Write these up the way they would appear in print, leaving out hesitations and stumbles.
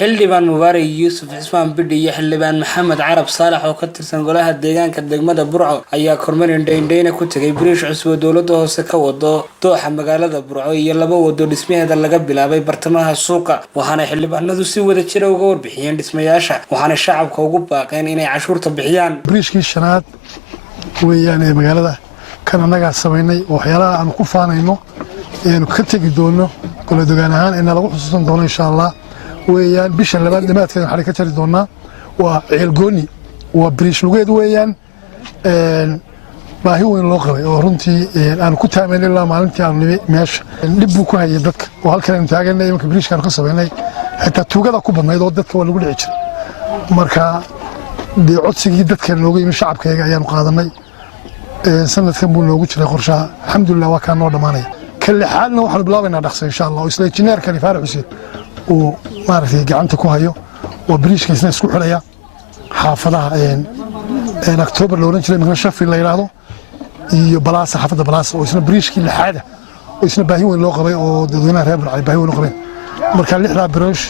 xildhibaan Mubaarak Yuusuf Cismaan Bidhi iyo xildhibaan Maxamed Carab Saalax oo ka tirsan golaha deegaanka degmada Burco ayaa kormeer indhayn ku tagay bariish cusub oo dowladda hoose ka wado dooxa magaalada Burco iyo laba wado dhismaheeda laga bilaabay bartamaha suuqa waxaana xildhibaanadu si wada jir ah uga warbixiyeen dhismayaasha waxaana shacabka ugu baaqeen inay cashuurta bixiyaan bariishkii shanaad weeyaan ee magaalada kan anaga sameynay waxyaalaha aan ku faanayno inuu ka tagi doono golo deegaan ahaan in lagu xusuusan doono insha Allah weeyaan bisha labaad dhamaadkeeda waxa ka jari doonaa waa ceelgooni waa bariish lugeed weeyaan baahi weyn loo qabay oo runtii aan ku taameynay ilaa maalintii aan nimi meesha dib buu ku hayay dadka oo halkan taaganay markii bariishkan ka sameynay xitaa tuugada ku badnayd oo dadka waa lagu dhici jiray marka codsigii dadka noogu yimid shacabkayga ayaan qaadanay sanadkan buu noogu jiray qorshaha alxamdulillah waa kaan noo dhamaanay kale xaalna waxaan bilaabaynaa dhaqso insha Allah oo isla injineerka Faarax Xuseen oo maartay gacanta ku hayo oo bariishkiisna isku xulaya xaafadaha October loo oran jiray magaalada Sheffield la yiraahdo iyo Balaasa xaafada Balaasa oo isna bariishkii lixaad oo isna baahi weyn loo qabay oo dadweynaha reer Burco baahi weyn u qabeen marka lixda bariish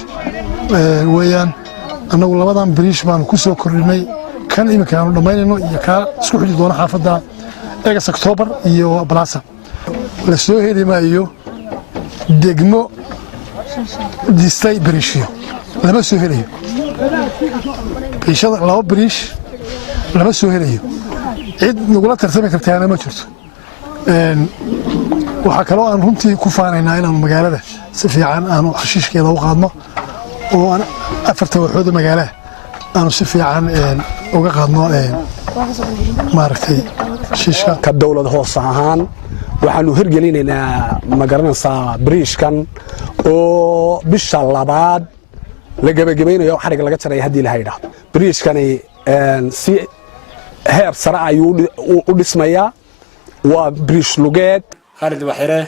weeyaan anagu labadan bariish baan ku soo kordhinay kan imika aanu dhamaynayno iyo ka isku xili doona xaafada October iyo Balaasa la soo helimaayo degmo distay bariishyo lama soo helayo bariishada laba bariish lama soo helayo cid nagula tartami kartaana ma jirto waxa kale oo aan runtii ku faanaynaa inaan magaalada si fiican aanu xashiishkeeda u qaadno oo aan afarta waxooda magaalada aanu si fiican uga qaadno maaragtay xashiishka ka dawlad hoos ahaan waxaanu hirgelinaynaa magaranaysaa bariishkan oo bisha labaad la gabagabeynayo xariga laga jaray hadii la haydo bariishkani si heer sare ayuu u dhismayaa waa bariish lugeed Khalid Waxire